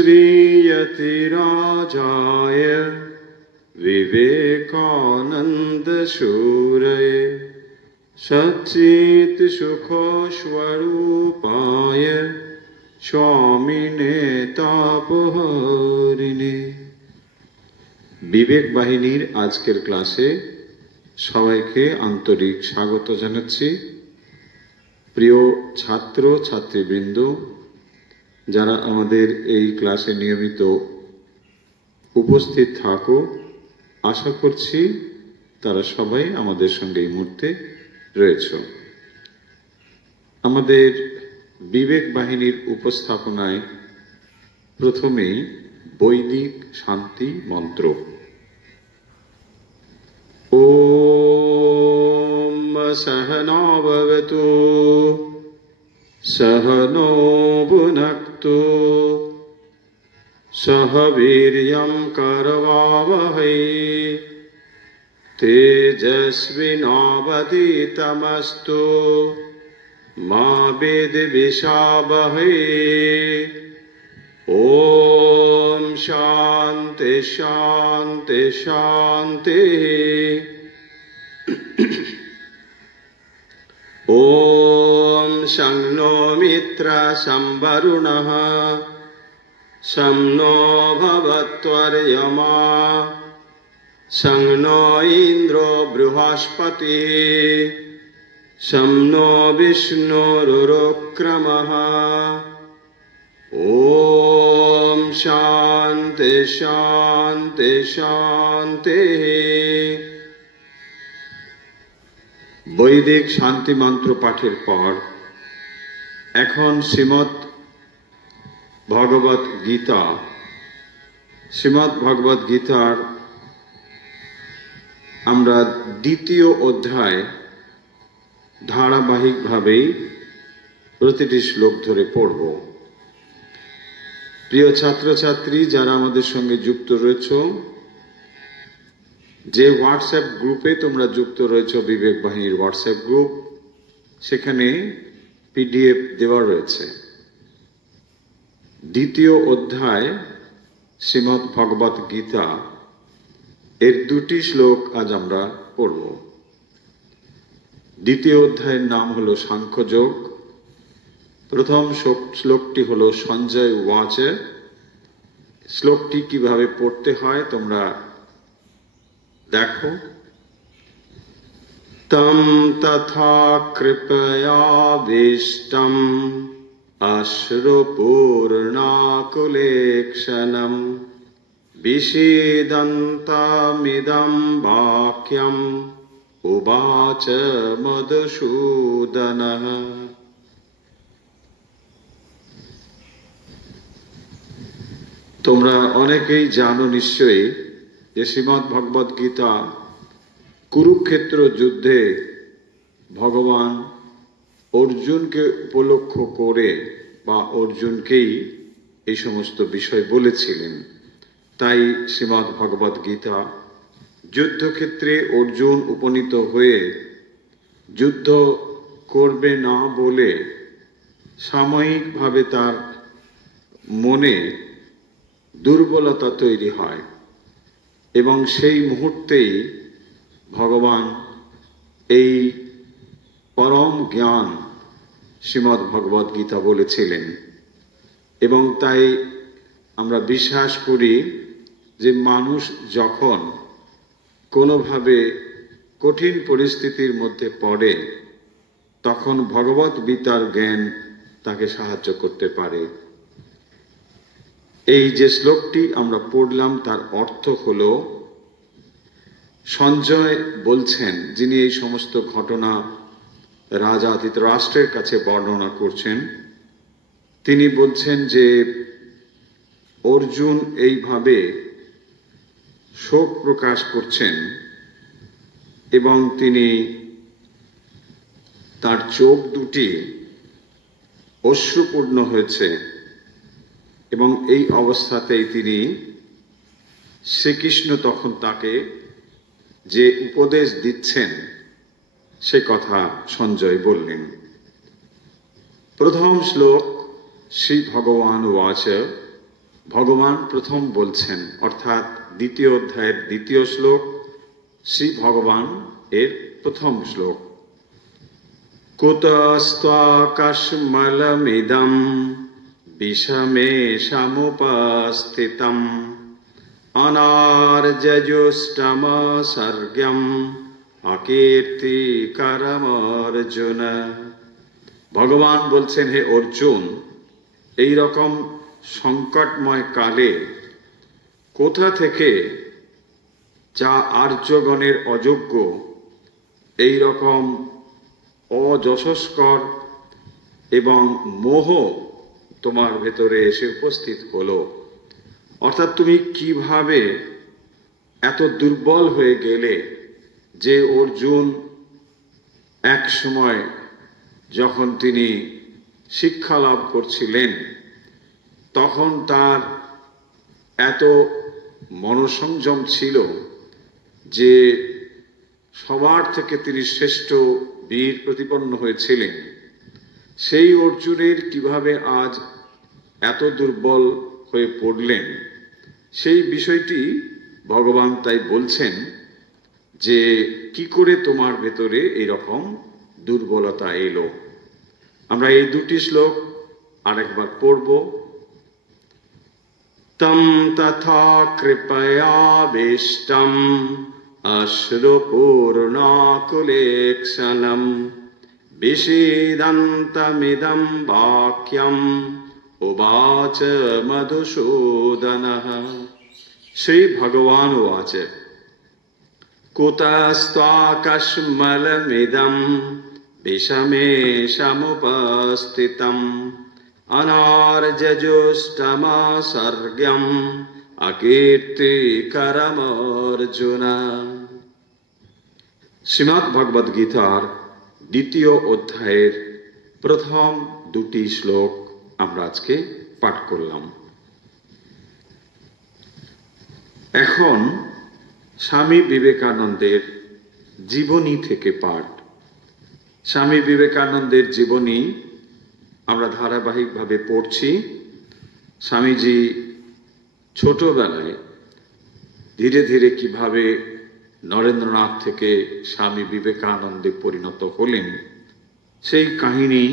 श्रीयतिराजाय विवेकानन्दशूरये सच्चित्सुखस्वरूपाय स्वामिने तापहरिणे। বিবেক বাহিনীর আজকের ক্লাসে সবাইকে আন্তরিক স্বাগত জানাচ্ছি। প্রিয় ছাত্র ছাত্রীবৃন্দ, যারা আমাদের এই ক্লাসে নিয়মিত উপস্থিত থাকো, আশা করছি তারা সবাই আমাদের সঙ্গে এই মুহূর্তে রয়েছে। আমাদের বিবেক বাহিনীর উপস্থাপনায় প্রথমেই বৈদিক শান্তি মন্ত্র। ওম সহনা ভবতু সহনো ভুনক্তু সহ বীর্যং করবাবহৈ তেজস্বিনাবধীতমস্তু মা বিদ্বিষাবহৈ। ओम शांति शांति शांति। ओम शं नो मित्र शं वरुणः शं नो भवत्वर्यमा शं नो इंद्रो बृहस्पतिः शं नो विष्णुरुक्रमः। ओम शांति शांति शांति। বৈদিক শান্তি মন্ত্র পাঠের পর এখন শ্রীমদ্ ভগবত গীতার আমরা দ্বিতীয় অধ্যায় ধারাবাহিকভাবেই প্রতিটি শ্লোক ধরে পড়ব। প্রিয় ছাত্রছাত্রী যারা আমাদের সঙ্গে যুক্ত রয়েছে, যে হোয়াটসঅ্যাপ গ্রুপে তোমরা যুক্ত রয়েছে, বিবেক বাহিনীর হোয়াটসঅ্যাপ গ্রুপ, সেখানে পিডিএফ দেওয়া রয়েছে। দ্বিতীয় অধ্যায় শ্রীমদ্ ভগবত গীতা এর দুটি শ্লোক আজ আমরা পড়ব। দ্বিতীয় অধ্যায়ের নাম হলো সাংখ্যযোগ। প্রথম শ্লোকটি হলো সঞ্জয় ওয়াচে। শ্লোকটি কিভাবে পড়তে হয় তোমরা দেখো। তম তথা কৃপয়াভীষ্টম অশ্রুপূর্ণাকুলেক্ষণম বিষীদন্তমিদং বাক্যম উবাচ মধুসূদনঃ। তোমরা অনেকেই জানো নিশ্চয়ই যে শ্রীমদ্ ভগবত গীতা কুরুক্ষেত্র যুদ্ধে ভগবান অর্জুনকে উপলক্ষ করে বা অর্জুনকেই এই সমস্ত বিষয় বলেছিলেন। তাই শ্রীমদ্ ভগবত গীতা যুদ্ধক্ষেত্রে অর্জুন উপনীত হয়ে যুদ্ধ করবে না বলে সাময়িকভাবে তার মনে দুর্বলতা তৈরি হয় এবং সেই মুহূর্তেই ভগবান এই পরম জ্ঞান শ্রীমদ্ ভগবত গীতা বলেছিলেন। এবং তাই আমরা বিশ্বাস করি যে মানুষ যখন কোনোভাবে কঠিন পরিস্থিতির মধ্যে পড়ে তখন ভগবত গীতার জ্ঞান তাকে সাহায্য করতে পারে। এই যে শ্লোকটি আমরা পড়লাম তার অর্থ হলো, সঞ্জয় বলছেন, যিনি এই সমস্ত ঘটনা রাজা ধৃতরাষ্ট্রের কাছে বর্ণনা করছেন, তিনি বলছেন যে অর্জুন এইভাবে শোক প্রকাশ করছেন এবং তিনি তার চোখ দুটি অশ্রুপূর্ণ হয়েছে এবং এই অবস্থাতেই তিনি শ্রীকৃষ্ণ তখন তাকে যে উপদেশ দিচ্ছেন সে কথা সঞ্জয় বললেন। প্রথম শ্লোক শ্রী ভগবান উবাচ ভগবান প্রথম বলছেন, অর্থাৎ দ্বিতীয় অধ্যায়ের দ্বিতীয় শ্লোক, শ্রী ভগবান এর প্রথম শ্লোক। কুতস্ত্বাকাশমলমিদং বিষমে সমুপস্থিতম অনার্যজুষ্টমসর্গ্যং অকীর্তিকরম অর্জুন। ভগবান বলছেন, হে অর্জুন, এই রকম সংকটময় কালে কোথা থেকে যা আর্যগণের অযোগ্য এই রকম অযশস্কর এবং মোহ তোমার ভেতরে এসে উপস্থিত হলো? অর্থাৎ তুমি কিভাবে এত দুর্বল হয়ে গেলে যে অর্জুন এক সময় যখন তিনি শিক্ষা লাভ করছিলেন তখন তার এত মনসংযম ছিল যে সবার থেকে তিনি শ্রেষ্ঠ বীর প্রতিপন্ন হয়েছিলেন। সেই অর্জুনের কিভাবে আজ এত দুর্বল হয়ে পড়লেন, সেই বিষয়টি ভগবান তাই বলছেন যে কি করে তোমার ভেতরে এইরকম দুর্বলতা এলো। আমরা এই দুটি শ্লোক আরেকবার পড়ব। তম তথা কৃপয়াবেষ্টম অশ্রুপূর্ণাকুলেক্ষণম বিষীদন্তমিদং বাক্যম উবাচ মধুসূদনঃ। শ্রী ভগবান উবাচ কুতস্ত্বাকাশমলমিদং বিষমে সমুপস্থিতম অনার্যজুষ্টমসর্গ্যং অকীর্তিকরম অর্জুন। শ্রীমদ্ ভগবদ গীতার দ্বিতীয় অধ্যায়ের প্রথম দুটি শ্লোক আমরা আজকে পাঠ করলাম। এখন স্বামী বিবেকানন্দের জীবনী থেকে পাঠ। স্বামী বিবেকানন্দের জীবনী আমরা ধারাবাহিকভাবে পড়ছি। স্বামীজি ছোটবেলায় ধীরে ধীরে কিভাবে নরেন্দ্রনাথ থেকে স্বামী বিবেকানন্দে পরিণত হলেন সেই কাহিনী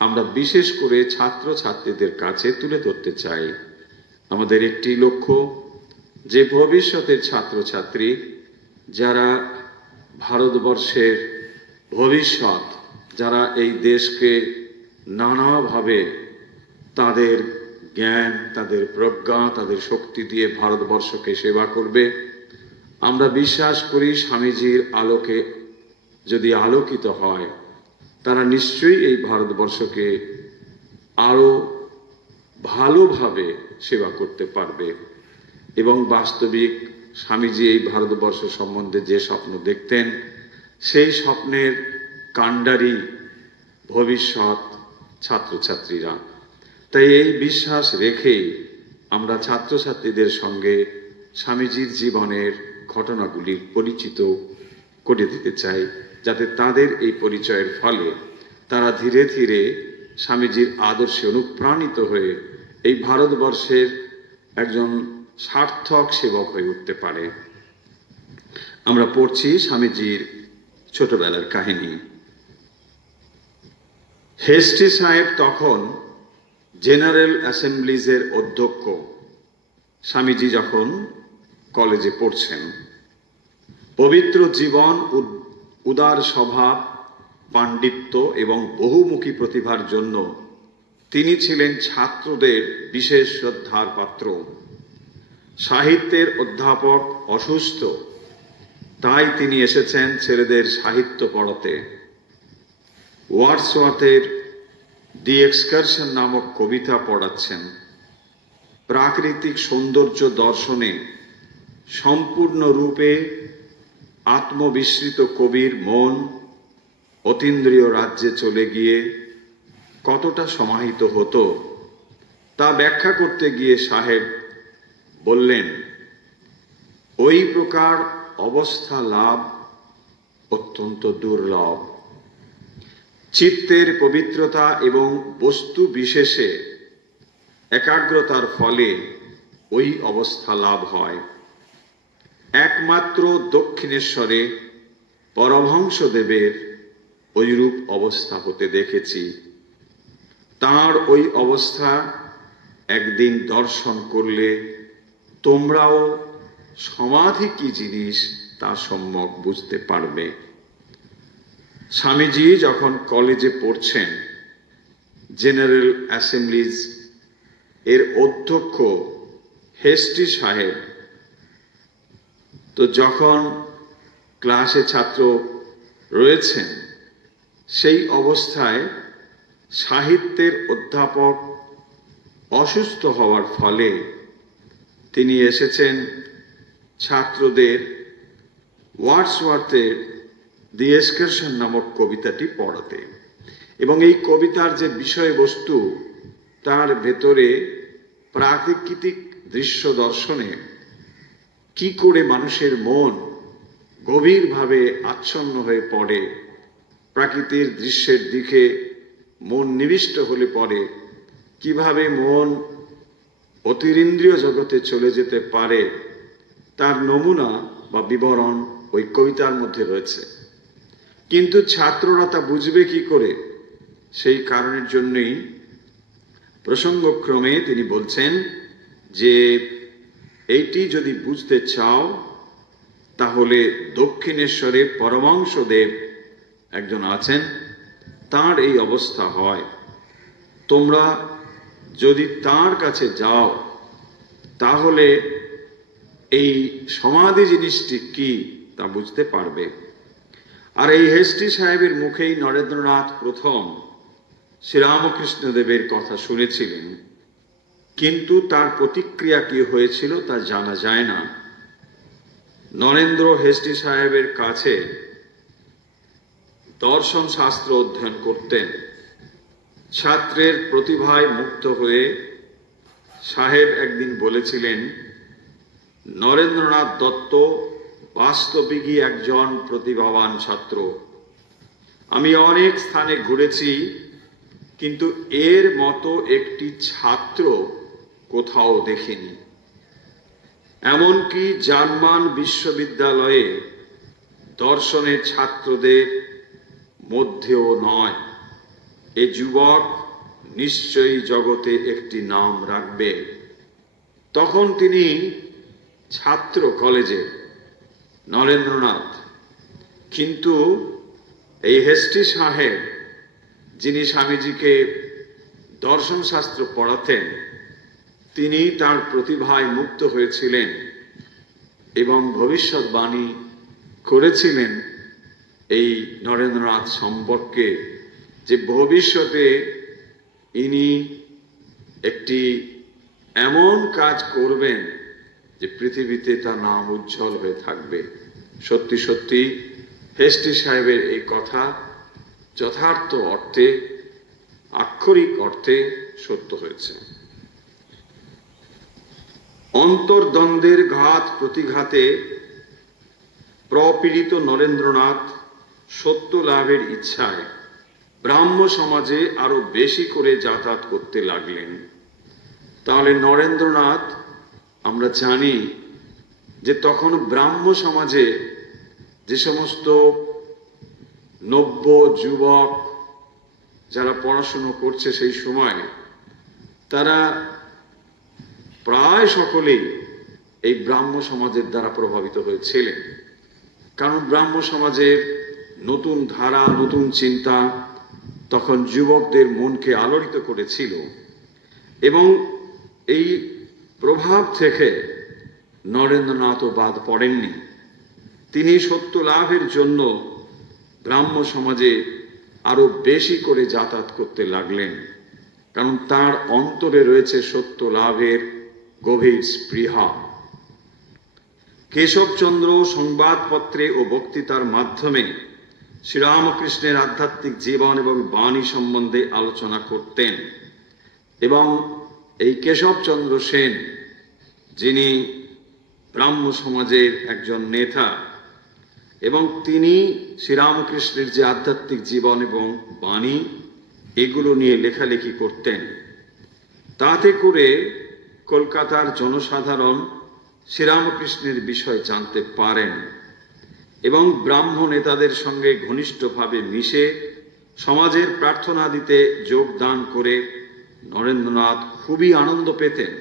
আমরা বিশেষ করে ছাত্রছাত্রীদের কাছে তুলে ধরতে চাই। আমাদের একটি লক্ষ্য যে ভবিষ্যতের ছাত্রছাত্রী যারা ভারতবর্ষের ভবিষ্যৎ, যারা এই দেশকে নানাভাবে তাদের জ্ঞান, তাদের প্রজ্ঞা, তাদের শক্তি দিয়ে ভারতবর্ষকে সেবা করবে। আমরা বিশ্বাস করি স্বামীজির আলোকে যদি আলোকিত হয় তারা নিশ্চয়ই এই ভারতবর্ষকে আরো ভালোভাবে সেবা করতে পারবে। এবং বাস্তবিক স্বামীজি এই ভারতবর্ষ সম্বন্ধে যে স্বপ্ন দেখতেন সেই স্বপ্নের কাণ্ডারি ভবিষ্যৎ ছাত্রছাত্রীরা। তাই এই বিশ্বাস রেখেই আমরা ছাত্রছাত্রীদের সঙ্গে স্বামীজির জীবনের ঘটনাগুলি পরিচিত করে দিতে চাই, যাতে তাদের এই পরিচয়ের ফলে তারা ধীরে ধীরে স্বামীজির আদর্শে অনুপ্রাণিত হয়ে এই ভারতবর্ষের একজন সার্থক সেবক হয়ে উঠতে পারে। আমরা পড়ছি স্বামীজির ছোটবেলার কাহিনী। হেস্টি সাহেব তখন জেনারেল অ্যাসেম্বলিজের অধ্যক্ষ। স্বামীজি যখন কলেজে পড়ছেন, পবিত্র জীবন, উদার স্বভাব, পাণ্ডিত্য এবং বহুমুখী প্রতিভার জন্য তিনি ছিলেন ছাত্রদের বিশেষ শ্রদ্ধার পাত্র। সাহিত্যের অধ্যাপক অসুস্থ, তাই তিনি এসেছেন ছেলেদের সাহিত্য পড়াতে। ওয়ার্ডসওয়ার্থের দি এক্সকারশন নামক কবিতা পড়াচ্ছেন। প্রাকৃতিক সৌন্দর্য দর্শনে সম্পূর্ণরূপে আত্মবিস্মৃত কবির মন অতীন্দ্রিয় রাজ্যে চলে গিয়ে কতটা সমাহিত হতো তা ব্যাখ্যা করতে গিয়ে সাহেব বললেন, ওই প্রকার অবস্থা লাভ অত্যন্ত দুর্লভ। চিত্তের পবিত্রতা এবং বস্তু বিশেষে একাগ্রতার ফলে ওই অবস্থা লাভ হয়। একমাত্র দক্ষিণেশ্বরে পরমহংসদেবের ওইরূপ অবস্থা হতে দেখেছি। তাঁর ওই অবস্থা একদিন দর্শন করলে তোমরাও সমাধি কি জিনিস তা সম্যক বুঝতে পারবে। স্বামীজি যখন কলেজে পড়ছেন, জেনারেল অ্যাসেম্বলিজ এর অধ্যক্ষ হেস্টি সাহেব, তো যখন ক্লাসে ছাত্র রয়েছেন, সেই অবস্থায় সাহিত্যের অধ্যাপক অসুস্থ হওয়ার ফলে তিনি এসেছেন ছাত্রদের ওয়ার্ডসওয়ার্থের দি এক্সকারশন নামক কবিতাটি পড়াতে। এবং এই কবিতার যে বিষয়বস্তু, তার ভেতরে প্রাকৃতিক দৃশ্য দর্শনে কি করে মানুষের মন গভীরভাবে আচ্ছন্ন হয়ে পড়ে, প্রাকৃতিক দৃশ্যের দিকে মন নিবিষ্ট হলে পড়ে কিভাবে মন অতিরিন্দ্রিয় জগতে চলে যেতে পারে, তার নমুনা বা বিবরণ ওই কবিতার মধ্যে রয়েছে। কিন্তু ছাত্ররা তা বুঝবে কি করে? সেই কারণের জন্যই প্রসঙ্গক্রমে তিনি বলছেন যে এইটি যদি বুঝতে চাও তাহলে দক্ষিণেশ্বরে পরমহংসদেব একজন আছেন, তাঁর এই অবস্থা হয়। তোমরা যদি তাঁর কাছে যাও তাহলে এই সমাধি জিনিসটি কি তা বুঝতে পারবে। আর এই হেস্টি সাহেবের মুখেই নরেন্দ্রনাথ প্রথম শ্রীরামকৃষ্ণদেবের কথা শুনেছিলেন, কিন্তু তার প্রতিক্রিয়া কি হয়েছিল তা জানা যায় না। নরেন্দ্র হেস্টি সাহেবের কাছে দর্শন শাস্ত্র অধ্যয়ন করতেন। ছাত্রের প্রতিভায় মুগ্ধ হয়ে সাহেব একদিন বলেছিলেন, নরেন্দ্রনাথ দত্ত বাস্তবিকই একজন প্রতিভাবান ছাত্র। আমি অনেক স্থানে ঘুরেছি, কিন্তু এর মতো একটি ছাত্র কোথাও দেখিনি। এমনকি জার্মান বিশ্ববিদ্যালয়ে দর্শনের ছাত্রদের মধ্যেও নয়। এ যুবক নিশ্চয়ই জগতে একটি নাম রাখবে। তখন তিনি ছাত্র কলেজে, নরেন্দ্রনাথ। কিন্তু এই হেস্টি সাহেব, যিনি স্বামীজিকে দর্শন শাস্ত্র পড়াতেন, তিনি তার প্রতিভায় মুক্ত হয়েছিলেন এবং ভবিষ্যৎবাণী করেছিলেন এই নরেন্দ্রনাথ সম্পর্কে, যে ভবিষ্যতে ইনি একটি এমন কাজ করবেন যে পৃথিবীতে তার নাম উজ্জ্বল হয়ে থাকবে। সত্যি সত্যি হেস্টি সাহেবের এই কথা যথার্থ অর্থে, আক্ষরিক অর্থে সত্য হয়েছে। অন্তর্দ্বন্দ্বের ঘাত প্রতিঘাতে প্রপীড়িত নরেন্দ্রনাথ সত্য লাভের ইচ্ছায় ব্রাহ্ম সমাজে আরো বেশি করে যাতায়াত করতে লাগলেন। তাহলে নরেন্দ্রনাথ, আমরা জানি যে তখন ব্রাহ্ম সমাজে যে সমস্ত নব্য যুবক যারা পড়াশুনো করছে সেই সময়, তারা প্রায় সকলেই এই ব্রাহ্ম সমাজের দ্বারা প্রভাবিত হয়েছিলেন। কারণ ব্রাহ্ম সমাজের নতুন ধারা, নতুন চিন্তা তখন যুবকদের মনকে আলোড়িত করেছিল। এবং এই প্রভাব থেকে নরেন্দ্রনাথও বাদ পড়েননি। তিনি সত্য লাভের জন্য ব্রাহ্ম সমাজে আরো বেশি করে যাতায়াত করতে লাগলেন, কারণ তার অন্তরে রয়েছে সত্য লাভের গভীর স্পৃহা। কেশবচন্দ্র সংবাদপত্রে ও বক্তৃতার মাধ্যমে শ্রীরামকৃষ্ণের আধ্যাত্মিক জীবন এবং বাণী সম্বন্ধে আলোচনা করতেন। এবং এই কেশবচন্দ্র সেন, যিনি ব্রাহ্ম সমাজের একজন নেতা, এবং তিনি শ্রীরামকৃষ্ণের যে আধ্যাত্মিক জীবন এবং বাণী, এগুলো নিয়ে লেখালেখি করতেন। তাতে করে কলকাতার জনসাধারণ শ্রীরামকৃষ্ণের বিষয় জানতে পারেন এবং ব্রাহ্ম নেতাদের সঙ্গে ঘনিষ্ঠভাবে মিশে সমাজের প্রার্থনাদিতে যোগদান করে নরেন্দ্রনাথ খুবই আনন্দ পেতেন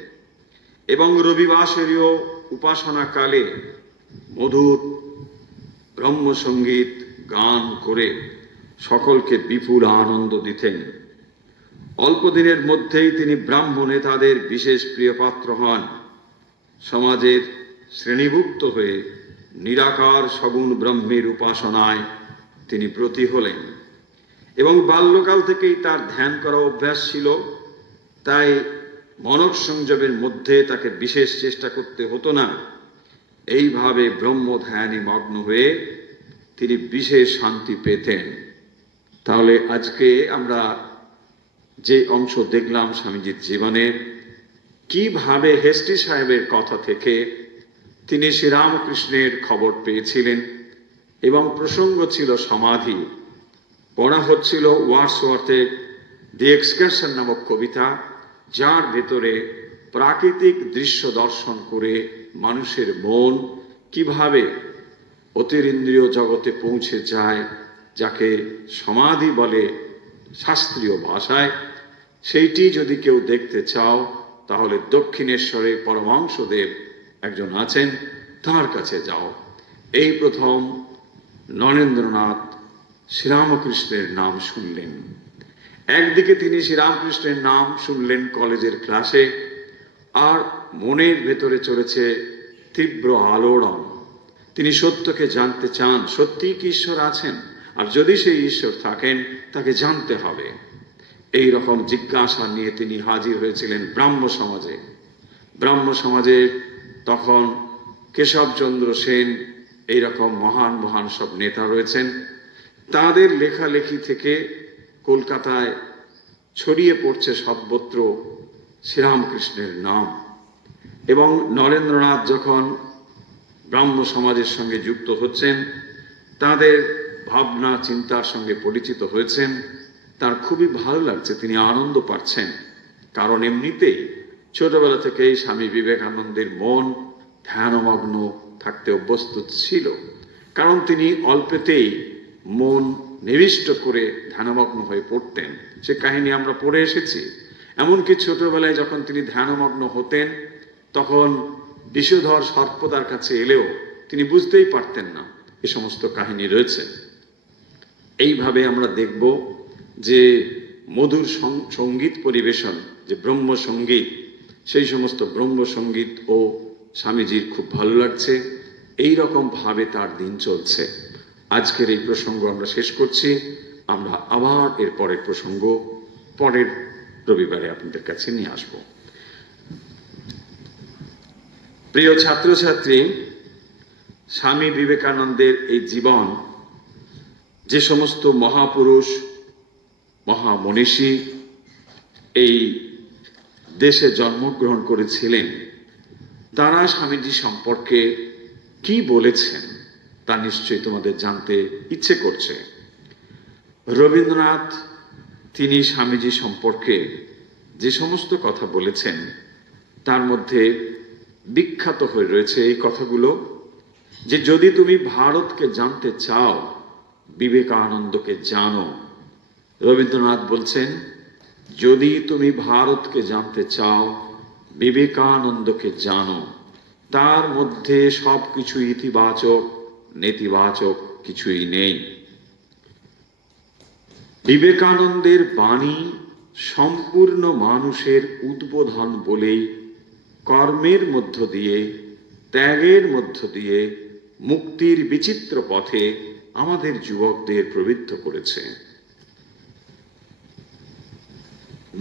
এবং রবিবাসরীয় উপাসনাকালে মধুর ব্রহ্মসঙ্গীত গান করে সকলকে বিপুল আনন্দ দিতেন। অল্প দিনের মধ্যেই তিনি ব্রাহ্ম নেতাদের বিশেষ প্রিয়পাত্র হন। সমাজের শ্রেণীভুক্ত হয়ে নিরাকার সগুণ ব্রহ্মের উপাসনায় তিনি ব্রতী হলেন এবং বাল্যকাল থেকেই তার ধ্যান করা অভ্যাস ছিল, তাই মনঃ সংযমের মধ্যে তাকে বিশেষ চেষ্টা করতে হতো না। এইভাবে ব্রহ্ম ধ্যানে মগ্ন হয়ে তিনি বিশেষ শান্তি পেতেন। তাহলে আজকে আমরা যে অংশ দেখলাম স্বামীজির জীবনের, কিভাবে হেস্টি সাহেবের কথা থেকে তিনি শ্রীরামকৃষ্ণের খবর পেয়েছিলেন এবং প্রসঙ্গ ছিল সমাধি। পড়া হচ্ছিল ওয়ার্ডসওয়ার্থের দি এক্সকারশন নামক কবিতা, যার ভেতরে প্রাকৃতিক দৃশ্য দর্শন করে মানুষের মন কিভাবে অতীন্দ্রিয় জগতে পৌঁছে যায়, যাকে সমাধি বলে শাস্ত্রীয় ভাষায়। সেইটি যদি কেউ দেখতে চাও তাহলে দক্ষিণেশ্বরে পরমহংসদেব একজন আছেন, তার কাছে যাও। এই প্রথম নরেন্দ্রনাথ শ্রীরামকৃষ্ণের নাম শুনলেন। একদিকে তিনি শ্রীরামকৃষ্ণের নাম শুনলেন কলেজের ক্লাসে, আর মনের ভেতরে চলেছে তীব্র আলোড়ন। তিনি সত্যকে জানতে চান, সত্যি কি ঈশ্বর আছেন, আর যদি সেই ঈশ্বর থাকেন তাকে জানতে হবে। এই রকম জিজ্ঞাসা নিয়ে তিনি হাজির হয়েছিলেন ব্রাহ্ম সমাজে। ব্রাহ্ম সমাজে তখন কেশবচন্দ্র সেন এইরকম মহান মহান সব নেতা রয়েছেন। তাদের লেখালেখি থেকে কলকাতায় ছড়িয়ে পড়ছে সর্বত্র শ্রীরামকৃষ্ণের নাম। এবং নরেন্দ্রনাথ যখন ব্রাহ্ম সমাজের সঙ্গে যুক্ত হচ্ছেন, তাদের ভাবনা চিন্তার সঙ্গে পরিচিত হয়েছেন, তার খুবই ভালো লাগছে, তিনি আনন্দ পাচ্ছেন। কারণ এমনিতেই ছোটবেলা থেকেই স্বামী বিবেকানন্দের মন ধ্যানমগ্ন থাকতে অভ্যস্ত ছিল, কারণ তিনি অল্পেতেই মন নিবিষ্ট করে ধ্যানমগ্ন হয়ে পড়তেন। সে কাহিনী আমরা পড়ে এসেছি। এমনকি ছোটবেলায় যখন তিনি ধ্যানমগ্ন হতেন, তখন বিষধর সর্পদার কাছে এলেও তিনি বুঝতেই পারতেন না। এ সমস্ত কাহিনী রয়েছে। এইভাবে আমরা দেখব যে মধুর সঙ্গীত পরিবেশন, যে ব্রহ্মসঙ্গীত, সেই সমস্ত ব্রহ্মসঙ্গীত ও স্বামীজির খুব ভালো লাগছে। এই রকম ভাবে তার দিন চলছে। আজকের এই প্রসঙ্গ আমরা শেষ করছি। আমরা আবার এর পরের প্রসঙ্গ পরের রবিবারে আপনাদের কাছে নিয়ে আসব। প্রিয় ছাত্রছাত্রী, স্বামী বিবেকানন্দের এই জীবন, যে সমস্ত মহাপুরুষ মহামনীষী এই দেশে জন্মগ্রহণ করেছিলেন, তারা স্বামীজি সম্পর্কে কি বলেছেন তা নিশ্চয়ই তোমাদের জানতে ইচ্ছে করছে। রবীন্দ্রনাথ তিনি স্বামীজি সম্পর্কে যে সমস্ত কথা বলেছেন, তার মধ্যে বিখ্যাত হয়ে রয়েছে এই কথাগুলো, যে যদি তুমি ভারতকে জানতে চাও, বিবেকানন্দকে জানো। রবীন্দ্রনাথ বলছেন, যদি তুমি ভারতকে জানতে চাও, বিবেকানন্দকে জানো। তার মধ্যে সবকিছু ইতিবাচক, নেতিবাচক কিছুই নেই। বিবেকানন্দের বাণী সম্পূর্ণ মানুষের উদ্বোধন বলেই কর্মের মধ্য দিয়ে, ত্যাগের মধ্য দিয়ে মুক্তির বিচিত্র পথে আমাদের যুবকদের প্রবৃত্ত করেছে।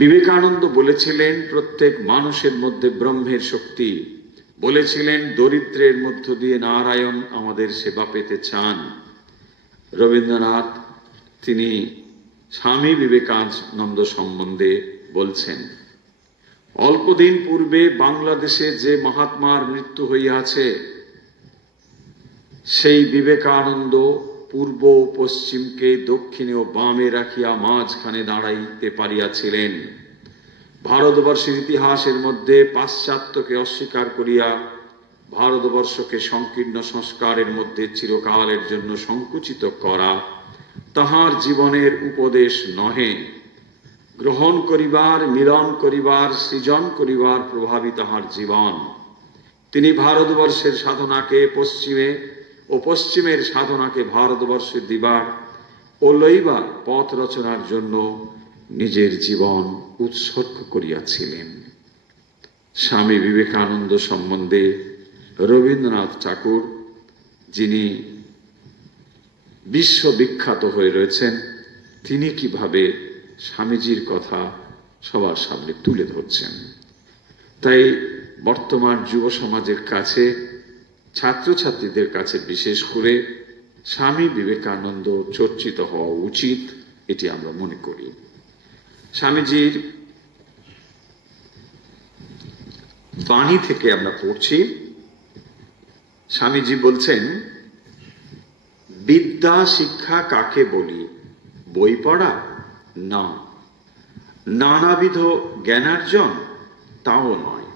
বিবেকানন্দ বলেছিলেন প্রত্যেক মানুষের মধ্যে ব্রহ্মের শক্তি, বলেছিলেন দরিদ্রের মধ্য দিয়ে নারায়ণ আমাদের সেবা পেতে চান। রবীন্দ্রনাথ তিনি স্বামী বিবেকানন্দ সম্বন্ধে বলছেন, অল্পদিন পূর্বে বাংলাদেশে যে মহাত্মার মৃত্যু হইয়াছে, সেই বিবেকানন্দ পূর্ব পশ্চিমকে দক্ষিণে ও বামে রাখিয়া মাঝখানে দাঁড়াইতে পারিয়াছিলেন। ভারতবর্ষের ইতিহাসের মধ্যে পাশ্চাত্যকে অস্বীকার করিয়া ভারতবর্ষকে সংকীর্ণ সংস্কারের মধ্যে চিরকালের জন্য সংকুচিত করা তাহার জীবনের উপদেশ নহে। গ্রহণ করিবার, মিলন করিবার, সৃজন করিবার প্রভাবী তাহার জীবন। তিনি ভারতবর্ষের সাধনাকে পশ্চিমে ও পশ্চিমের সাধনাকে ভারতবর্ষে দিবার ও লইবার পথ রচনার জন্য নিজের জীবন উৎসর্গ করিয়াছিলেন। স্বামী বিবেকানন্দ সম্বন্ধে রবীন্দ্রনাথ ঠাকুর, যিনি বিশ্ববিখ্যাত হয়ে রয়েছেন, তিনি কিভাবে স্বামীজির কথা সবার সামনে তুলে ধরছেন। তাই বর্তমান যুব সমাজের কাছে, ছাত্রছাত্রীদের কাছে বিশেষ করে স্বামী বিবেকানন্দ চর্চিত হওয়া উচিত, এটি আমরা মনে করি। স্বামীজির বাণী থেকে আমরা পড়ছি। স্বামীজি বলছেন, বিদ্যা শিক্ষা কাকে বলি? বই পড়া না, নানাবিধ জ্ঞানার্জন তাও নয়।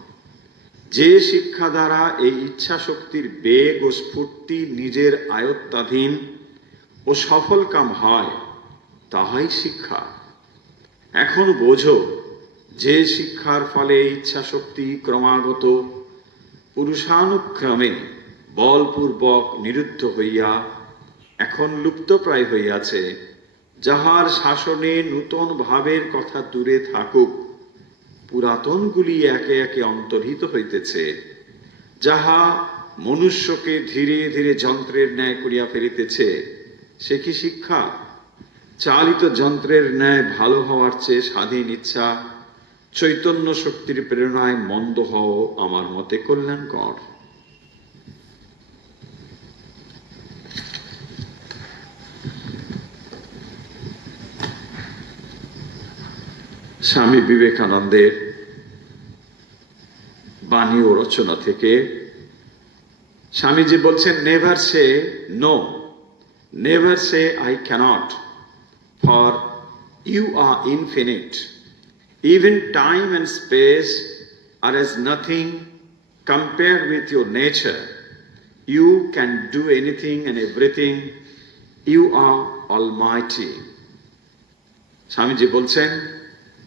যে শিক্ষা দ্বারা এই ইচ্ছা শক্তির বেগ ও স্ফূর্তি নিজের আয়ত্তাধীন ও সফল কাম হয়, তাহাই শিক্ষা। এখন বোঝো, যে শিক্ষার ফলে ইচ্ছা শক্তি ক্রমাগত পুরুষানুক্রমে বলপূর্বক নিরুদ্ধ হইয়া এখন লুপ্তপ্রায় হইয়াছে, যাহার শাসনে নূতন ভাবের কথা দূরে থাকুক, পুরাতনগুলি একে একে অন্তর্হিত হইতেছে, যাহা মনুষ্যকে ধীরে ধীরে যন্ত্রের ন্যায় করিয়া ফেলিতেছে, সে কি শিক্ষা? চালিত যন্ত্রের ন্যায় ভালো হওয়ার চেয়ে স্বাধীন ইচ্ছা চৈতন্য শক্তির প্রেরণায় মন্দ হও আমার মতে কল্যাণকর। স্বামী বিবেকানন্দের বাণী ও রচনা থেকে স্বামীজি বলছেন, never say no, never say I cannot, for you are infinite. Even time and space are as nothing compared with your nature. You can do anything and everything. You are almighty. Swamiji bolchen,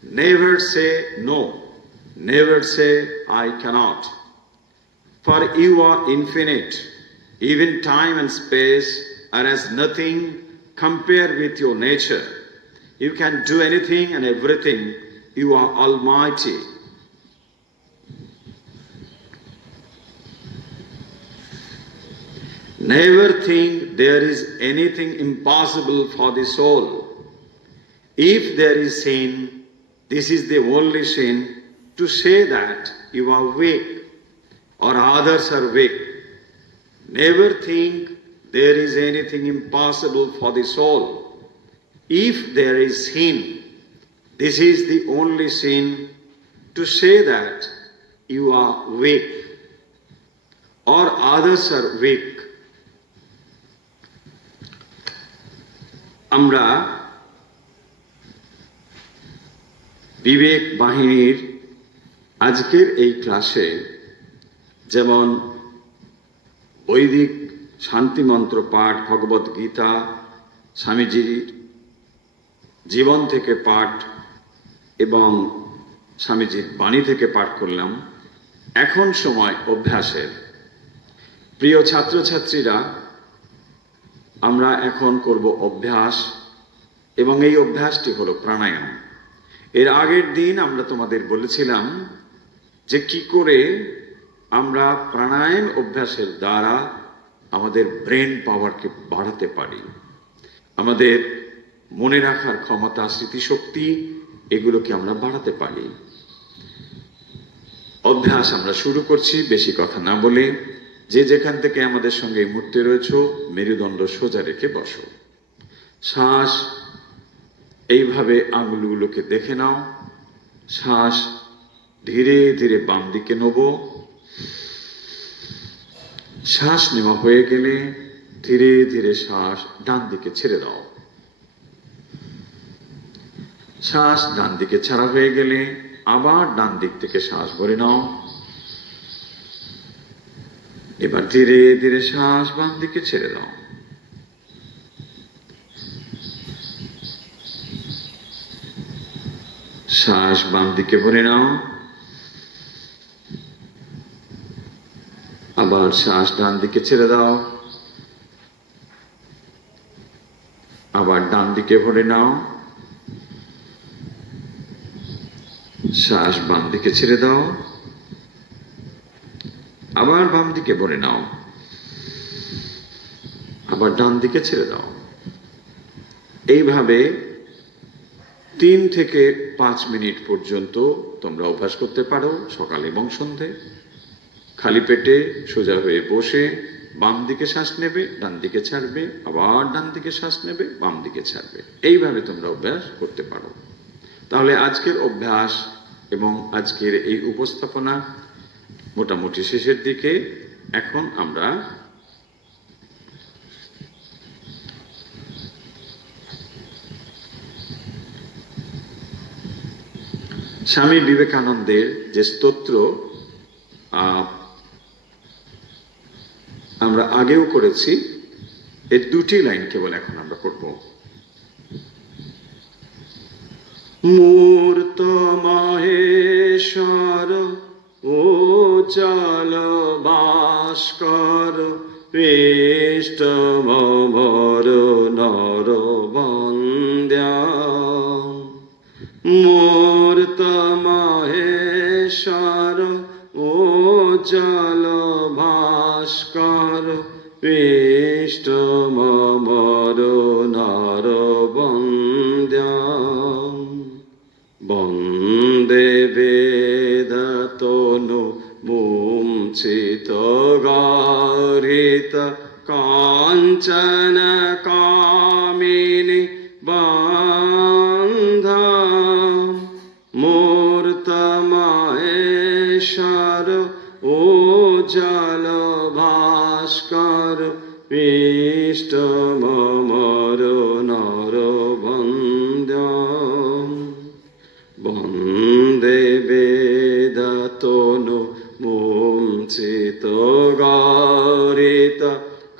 never say no, never say I cannot. For you are infinite. Even time and space are as nothing compared with your nature. You can do anything and everything. You are almighty. Never think there is anything impossible for the soul. If there is sin, this is the only sin to say that you are weak or others are weak. Never think there is anything impossible for the soul. If there is sin, this is the only sin to say that you are weak or others are weak. আমরা বিবেক বাহিনীর আজকের এই ক্লাসে যেমন বৈদিক শান্তিমন্ত্র পাঠ, ভগবত গীতা, স্বামীজির জীবন থেকে পাঠ এবং স্বামীজির বাণী থেকে পাঠ করলাম, এখন সময় অভ্যাসের। প্রিয় ছাত্রছাত্রীরা, আমরা এখন করব অভ্যাস, এবং এই অভ্যাসটি হলো প্রাণায়াম। এর আগের দিন আমরা তোমাদের বলেছিলাম যে কি করে আমরা প্রাণায়াম অভ্যাসের দ্বারা আমাদের ব্রেন পাওয়ারকে বাড়াতে পারি, আমাদের মনে রাখার ক্ষমতা, স্মৃতিশক্তি, এগুলোকে আমরা বাড়াতে পারি। অভ্যাস আমরা শুরু করছি বেশি কথা না বলে। যে যেখান থেকে আমাদের সঙ্গে এই মুহূর্তে রয়েছো, মেরুদণ্ড সোজা রেখে বসো। শ্বাস এইভাবে আঙুলগুলোকে দেখে নাও। শ্বাস ধীরে ধীরে বাম দিকে নেব। শ্বাস নেওয়া হয়ে গেলে ধীরে ধীরে শ্বাস ডান দিকে ছেড়ে দাও। শ্বাস ডান দিকে ছাড়া হয়ে গেলে আবার ডান দিক থেকে শ্বাস ভরে নাও। এবার ধীরে ধীরে শ্বাস বাম দিকে ছেড়ে দাও। শ্বাস বাম দিকে ভরে নাও। আবার শ্বাস ডান দিকে ছেড়ে দাও। আবার ডান দিকে ভরে নাও। শ্বাস বাম দিকে ছেড়ে দাও। আবার বাম দিকে ভরে নাও। আবার ডান দিকে ছেড়ে দাও। এইভাবে 3 থেকে 5 মিনিট পর্যন্ত তোমরা অভ্যাস করতে পারো, সকাল এবং সন্ধে। খালি পেটে সোজা হয়ে বসে বাম দিকে শ্বাস নেবে, ডান দিকে ছাড়বে, আবার ডান দিকে শ্বাস নেবে, বাম দিকে ছাড়বে। এইভাবে তোমরা অভ্যাস করতে পারো। তাহলে আজকের অভ্যাস এবং আজকের এই উপস্থাপনা মোটামুটি শেষের দিকে। এখন আমরা স্বামী বিবেকানন্দের যে স্তোত্র আমরা আগেও করেছি, এর 2টি লাইন কেবল এখন আমরা করব। মূর্ত মহেশ্বর ও চল ভাস্কর পৃষ্ঠ মর নর বন্দ্যা। মূর্ত মহেশ্বর ও চল ভাস্কর পৃষ্ঠ মর নর বন্দ্যা। বন্দে বেদতনু মুঞ্চিত গারিত কাঞ্চন কামিনী বান্ধা। মূর্ত মহেশ্বর ও জল ভাস্কর পৃষ্ঠ মর নর বন্দ্যা। বন্দে বেদতনু মুঞ্চিত গারিত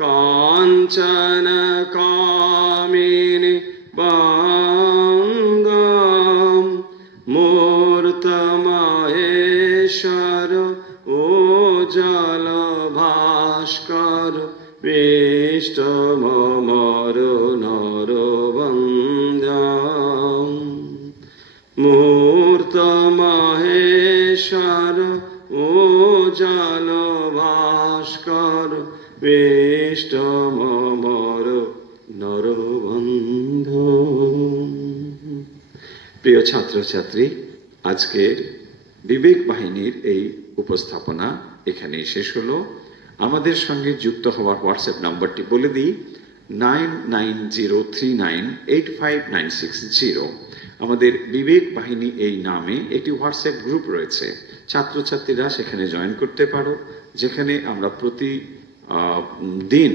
কাঞ্চন কামিনী বান্ধা। মূর্ত মহেশ্বর ও জল ভাস্কর পৃষ্ঠ মর নর বন্দ্যা। মূর্ত মহেশ্বর ও জল ভাস্কর পৃষ্ঠ মর নর বন্দ্যা। প্রিয় ছাত্রছাত্রী, আজকের বিবেক বাহিনীর এই উপস্থাপনা এখানেই শেষ হলো। আমাদের সঙ্গে যুক্ত হওয়ার হোয়াটসঅ্যাপ নাম্বারটি বলে দিই, 9903985960। আমাদের বিবেক বাহিনী এই নামে একটি হোয়াটসঅ্যাপ গ্রুপ রয়েছে। ছাত্রছাত্রীরা সেখানে জয়েন করতে পারো, যেখানে আমরা প্রতি দিন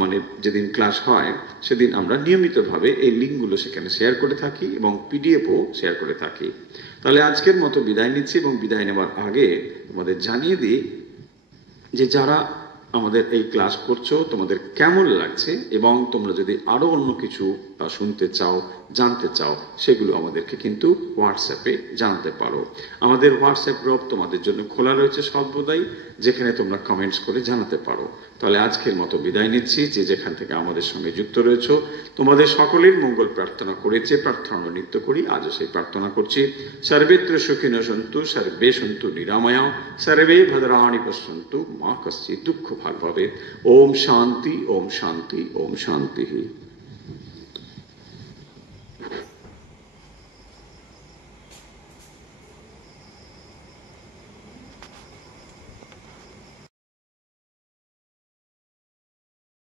মানে যেদিন ক্লাস হয় সেদিন আমরা নিয়মিতভাবে এই লিঙ্কগুলো সেখানে শেয়ার করে থাকি এবং পিডিএফও শেয়ার করে থাকি। তাহলে আজকের মতো বিদায় নিচ্ছি, এবং বিদায় নেওয়ার আগে তোমাদের জানিয়ে দিই যে যারা আমাদের এই ক্লাস করছো তোমাদের কেমন লাগছে, এবং তোমরা যদি আরো অন্য কিছু শুনতে চাও, জানতে চাও, সেগুলো আমাদেরকে কিন্তু হোয়াটসঅ্যাপে জানাতে পারো। আমাদের হোয়াটসঅ্যাপ গ্রুপ তোমাদের জন্য খোলা রয়েছে সর্বদাই, যেখানে তোমরা কমেন্টস করে জানাতে পারো। তাহলে আজকের মতো বিদায় নিচ্ছি। যে যেখান থেকে আমাদের সঙ্গে যুক্ত রয়েছো, তোমাদের সকলের মঙ্গল প্রার্থনা করে যে প্রার্থনা আমরা নিত্য করি, আজও সেই প্রার্থনা করছি। সর্বেত্র সুখিনো সন্তু, সর্বে সন্তু নিরাময়া, সর্বে ভদ্রাণি পশ্যন্তু, মা কশ্চিৎ দুঃখ ভাগ ভবেৎ। ওম শান্তি, ওম শান্তি, ওম শান্তি।